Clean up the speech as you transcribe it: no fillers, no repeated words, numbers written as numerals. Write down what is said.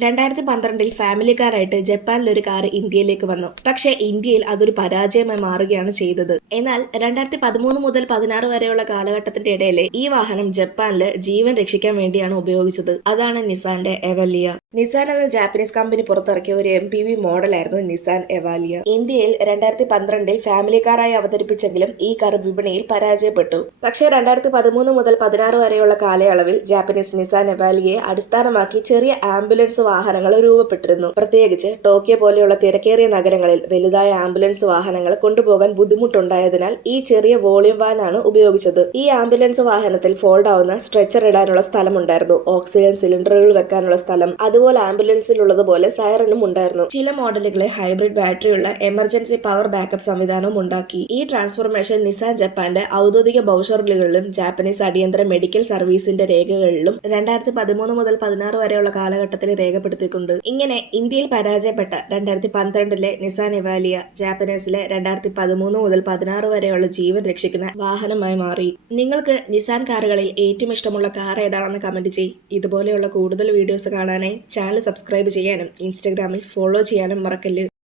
2012 family കാറായിട്ട് ജപ്പാനിലൊരു car ഇന്ത്യയിലേക്ക് വന്നു. പക്ഷേ ഇന്ത്യയിൽ അതൊരു പരാജയമായി മാറുകയാണ് ചെയ്തത്. എന്നാൽ 2013 മുതൽ 16 വരെയുള്ള കാലഘട്ടത്തിന്റെ ഇടയിലെ ഈ വാഹനം ജപ്പാനില് ജീവൻ രക്ഷിക്കാൻ വേണ്ടിയാണ് ഉപയോഗിച്ചത്. അതാണ് നിസാന്റെ എവാലിയ. നിസാൻ എന്ന ജാപ്പനീസ് കമ്പനി പുറത്തിറക്കിയ ഒരു MPV മോഡലായിരുന്നു നിസാൻ എവാലിയ. ഇന്ത്യയിൽ 2012 ഫാമിലി കാറായി അവതരിപ്പിച്ചെങ്കിലും ഈ കാർ വിപണിയിൽ പരാജയപ്പെട്ടു. പക്ഷേ 2013 മുതൽ 16 വരെയുള്ള കാലയളവിൽ ജാപ്പനീസ് നിസാൻ എവാലിയയെ അടിസ്ഥാനമാക്കി ചെറിയ ആംബുലൻസ് വാഹനങ്ങൾ രൂപപ്പെട്ടിരുന്നു. പ്രത്യേകിച്ച് ടോക്കിയോ പോലെയുള്ള തിരക്കേറിയ നഗരങ്ങളിൽ വലുതായ ആംബുലൻസ് വാഹനങ്ങൾ കൊണ്ടുപോകാൻ ബുദ്ധിമുട്ടുണ്ടായതിനാൽ ഈ ചെറിയ വോളിയം വാനാണ് ഉപയോഗിച്ചത്. ഈ ആംബുലൻസ് വാഹനത്തിൽ ഫോൾഡ് ആവുന്ന സ്ട്രെച്ചർ ഇടാനുള്ള സ്ഥലമുണ്ടായിരുന്നു, ഓക്സിജൻ സിലിണ്ടറുകൾ വെക്കാനുള്ള സ്ഥലം, അതുപോലെ ആംബുലൻസിലുള്ളതുപോലെ സൈറനും ഉണ്ടായിരുന്നു. ചില മോഡലുകളിൽ ഹൈബ്രിഡ് ബാറ്ററിയുള്ള എമർജൻസി പവർ ബാക്കപ്പ് സംവിധാനവും ഉണ്ടാക്കി. ഈ ട്രാൻസ്ഫോർമേഷൻ നിസാൻ ജപ്പാന്റെ ഔദ്യോഗിക ബ്രൗഷറുകളിലും ജാപ്പനീസ് അടിയന്തര മെഡിക്കൽ സർവീസിന്റെ രേഖകളിലും 2013 മുതൽ 16 വരെയുള്ള കാലഘട്ടത്തിൽ രേഖപ്പെടുത്തിയിട്ടുണ്ട്. ഇങ്ങനെ ഇന്ത്യയിൽ പരാജയപ്പെട്ട 2012 നിസാൻ എവാലിയ ജാപ്പനീസിലെ 2013 മുതൽ 16 വരെയുള്ള ജീവൻ രക്ഷിക്കുന്ന വാഹനമായി മാറി. നിങ്ങൾക്ക് നിസാൻ കാറുകളിൽ ഏറ്റവും ഇഷ്ടമുള്ള കാർ ഏതാണെന്ന് കമന്റ് ചെയ്യ്. ഇതുപോലെയുള്ള കൂടുതൽ വീഡിയോസ് കാണാനായി ചാനൽ സബ്സ്ക്രൈബ് ചെയ്യാനും ഇൻസ്റ്റഗ്രാമിൽ ഫോളോ ചെയ്യാനും മറക്കല്ല്.